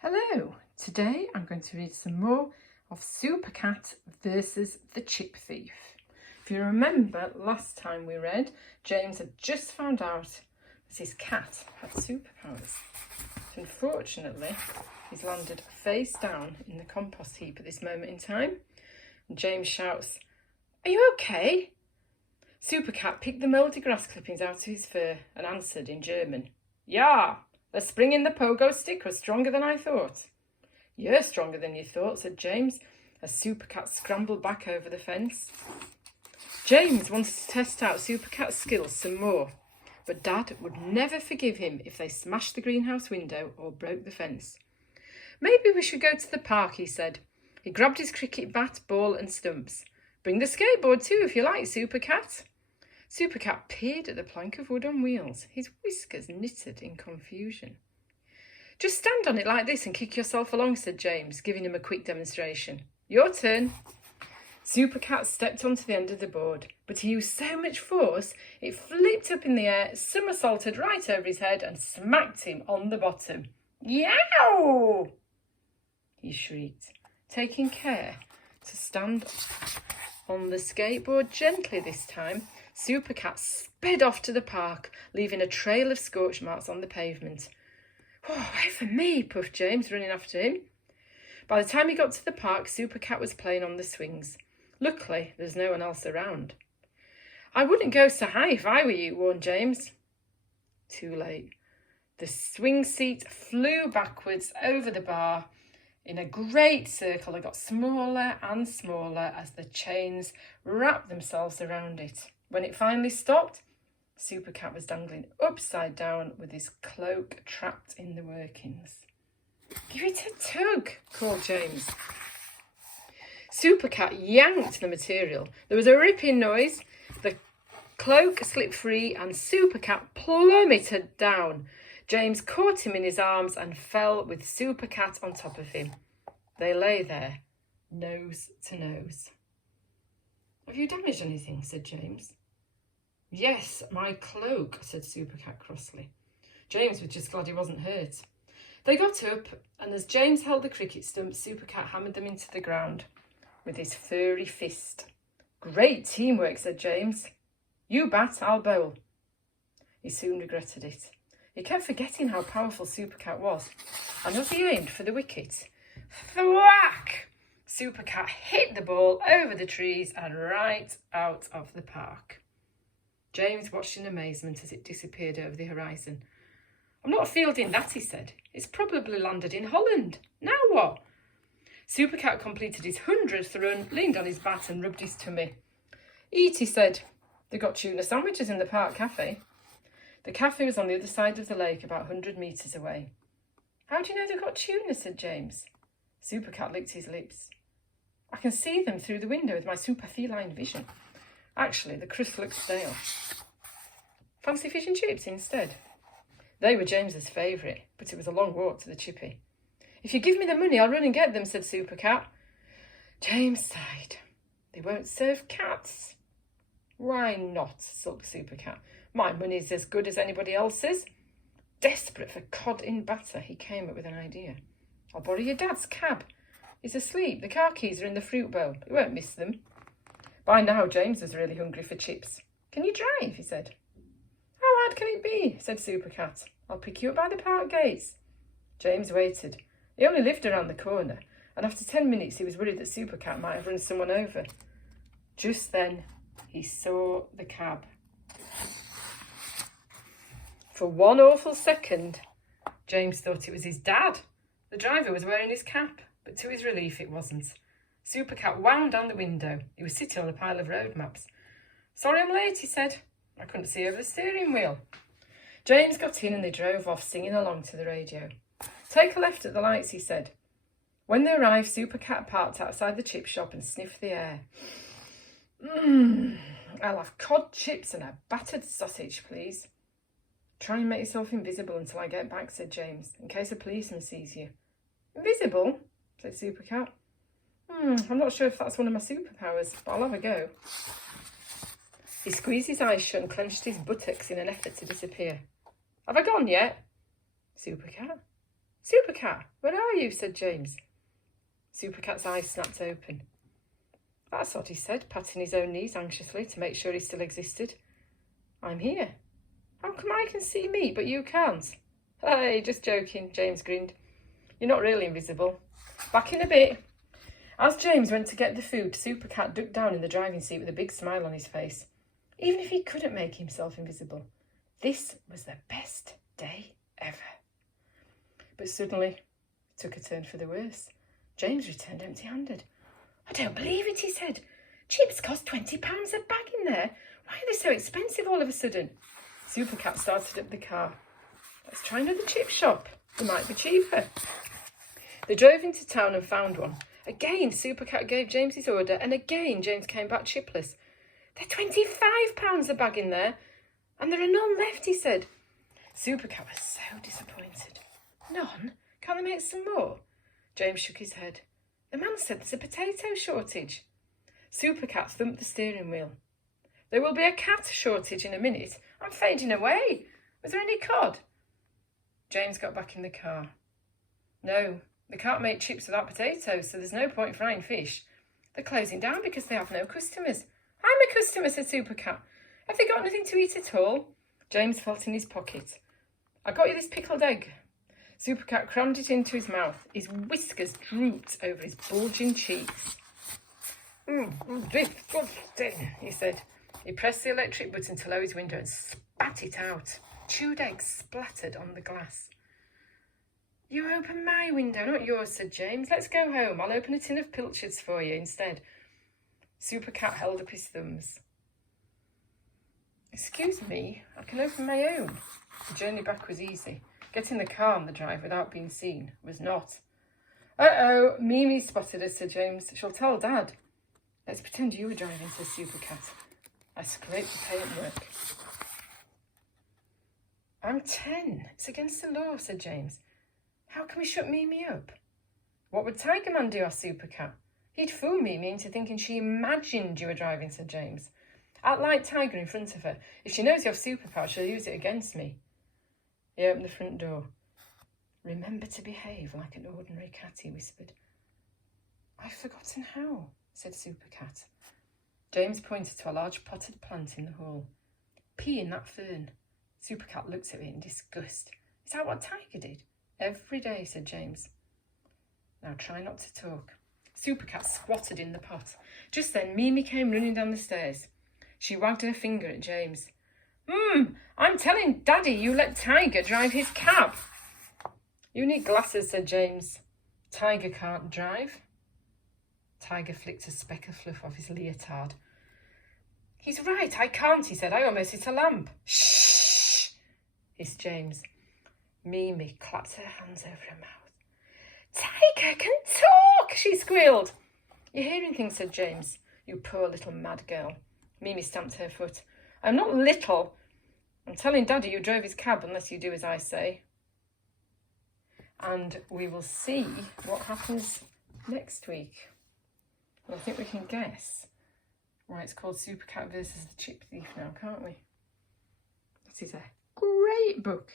Hello, today I'm going to read some more of Supercat versus the Chip Thief. If you remember last time we read, James had just found out that his cat had superpowers. So unfortunately, he's landed face down in the compost heap at this moment in time. And James shouts, "Are you okay?" Supercat picked the mouldy grass clippings out of his fur and answered in German, "Ja, the spring in the pogo stick was stronger than I thought." "You're stronger than you thought," said James, as Supercat scrambled back over the fence. James wanted to test out Supercat's skills some more, but Dad would never forgive him if they smashed the greenhouse window or broke the fence. "Maybe we should go to the park," he said. He grabbed his cricket bat, ball and stumps. "Bring the skateboard too if you like, Supercat." Supercat peered at the plank of wood on wheels, his whiskers knitted in confusion. "Just stand on it like this and kick yourself along," said James, giving him a quick demonstration. "Your turn." Supercat stepped onto the end of the board, but he used so much force it flipped up in the air, somersaulted right over his head and smacked him on the bottom. "Yow!" he shrieked, taking care to stand on the skateboard gently this time. Supercat sped off to the park, leaving a trail of scorch marks on the pavement. "Oh, wait for me," puffed James, running after him. By the time he got to the park, Supercat was playing on the swings. Luckily, there was no one else around. "I wouldn't go so high if I were you," warned James. Too late. The swing seat flew backwards over the bar in a great circle that got smaller and smaller as the chains wrapped themselves around it. When it finally stopped, Supercat was dangling upside down with his cloak trapped in the workings. "Give it a tug," called James. Supercat yanked the material. There was a ripping noise. The cloak slipped free and Supercat plummeted down. James caught him in his arms and fell with Supercat on top of him. They lay there, nose to nose. "Have you damaged anything?" said James. "Yes, my cloak," said Supercat crossly. James was just glad he wasn't hurt. They got up, and as James held the cricket stumps, Supercat hammered them into the ground with his furry fist. "Great teamwork," said James. "You bat, I'll bowl." He soon regretted it. He kept forgetting how powerful Supercat was, and as he aimed for the wicket, thwack! Supercat hit the ball over the trees and right out of the park. James watched in amazement as it disappeared over the horizon. "I'm not fielding that," he said. "It's probably landed in Holland. Now what?" Supercat completed his 100th run, leaned on his bat and rubbed his tummy. "Eat," he said. "They got tuna sandwiches in the park cafe." The cafe was on the other side of the lake, about 100 metres away. "How do you know they got tuna?" said James. Supercat licked his lips. "I can see them through the window with my super feline vision. Actually, the crust looks stale. Fancy fish and chips instead?" They were James's favourite, but it was a long walk to the chippy. "If you give me the money, I'll run and get them," said Supercat. James sighed. "They won't serve cats." "Why not?" sulked Supercat. "My money's as good as anybody else's." Desperate for cod in batter, he came up with an idea. "I'll borrow your dad's cab. He's asleep. The car keys are in the fruit bowl. He won't miss them." By now, James was really hungry for chips. "Can you drive?" he said. "How hard can it be?" said Supercat. "I'll pick you up by the park gates." James waited. He only lived around the corner, and after 10 minutes he was worried that Supercat might have run someone over. Just then, he saw the cab. For one awful second, James thought it was his dad. The driver was wearing his cap, but to his relief it wasn't. Supercat wound down the window. He was sitting on a pile of road maps. "Sorry I'm late," he said. "I couldn't see over the steering wheel." James got in and they drove off, singing along to the radio. "Take a left at the lights," he said. When they arrived, Supercat parked outside the chip shop and sniffed the air. "I'll have cod chips and a battered sausage, please." "Try and make yourself invisible until I get back," said James, "in case a policeman sees you." "Invisible?" said Supercat. "I'm not sure if that's one of my superpowers, but I'll have a go." He squeezed his eyes shut and clenched his buttocks in an effort to disappear. "Have I gone yet?" "Supercat?" Supercat, where are you? Said James. Supercat's eyes snapped open. That's what he said, patting his own knees anxiously to make sure he still existed. I'm here. How come I can see me, but you can't? Hey, just joking, James grinned. You're not really invisible. Back in a bit. As James went to get the food, Supercat ducked down in the driving seat with a big smile on his face. Even if he couldn't make himself invisible, this was the best day ever. But suddenly, it took a turn for the worse. James returned empty-handed. I don't believe it, he said. Chips cost £20 a bag in there. Why are they so expensive all of a sudden? Supercat started up the car. Let's try another chip shop. They might be cheaper. They drove into town and found one. Again, Supercat gave James his order, and again James came back chipless. There's £25 a bag in there, and there are none left, he said. Supercat was so disappointed. None? Can't they make some more? James shook his head. The man said there's a potato shortage. Supercat thumped the steering wheel. There will be a cat shortage in a minute. I'm fading away. Was there any cod? James got back in the car. No, they can't make chips without potatoes, so there's no point frying fish. They're closing down because they have no customers. I'm a customer, said Supercat. Have they got nothing to eat at all? James felt in his pocket. I got you this pickled egg. Supercat crammed it into his mouth. His whiskers drooped over his bulging cheeks. Disgusting, he said. He pressed the electric button to lower his window and spat it out. Chewed eggs splattered on the glass. You open my window, not yours, said James. Let's go home. I'll open a tin of pilchards for you instead. Supercat held up his thumbs. Excuse me, I can open my own. The journey back was easy. Getting the car on the drive without being seen was not. Uh-oh, Mimi spotted us, said James. She'll tell Dad. Let's pretend you were driving, said Supercat. I scraped the paintwork. I'm 10. It's against the law, said James. How can we shut Mimi up? What would Tiger Man do, asked Supercat. He'd fool Mimi into thinking she imagined you were driving, said James. Act like Tiger in front of her. If she knows you have superpower, she'll use it against me. He opened the front door. Remember to behave like an ordinary cat, he whispered. I've forgotten how, said Supercat. James pointed to a large potted plant in the hall. Pee in that fern. Supercat looked at it in disgust. Is that what Tiger did? Every day, said James. Now try not to talk. Supercat squatted in the pot. Just then Mimi came running down the stairs. She wagged her finger at James. I'm telling Daddy you let Tiger drive his cab. You need glasses, said James. Tiger can't drive. Tiger flicked a speck of fluff off his leotard. He's right, I can't, he said. I almost hit a lamp. Shh, hissed James. Mimi clapped her hands over her mouth. Tiger can talk, she squealed. You're hearing things, said James. You poor little mad girl. Mimi stamped her foot. I'm not little. I'm telling Daddy you drove his cab unless you do as I say. And we will see what happens next week. Well, I think we can guess why it's called Supercat versus the Chip Thief now, can't we? This is a great book.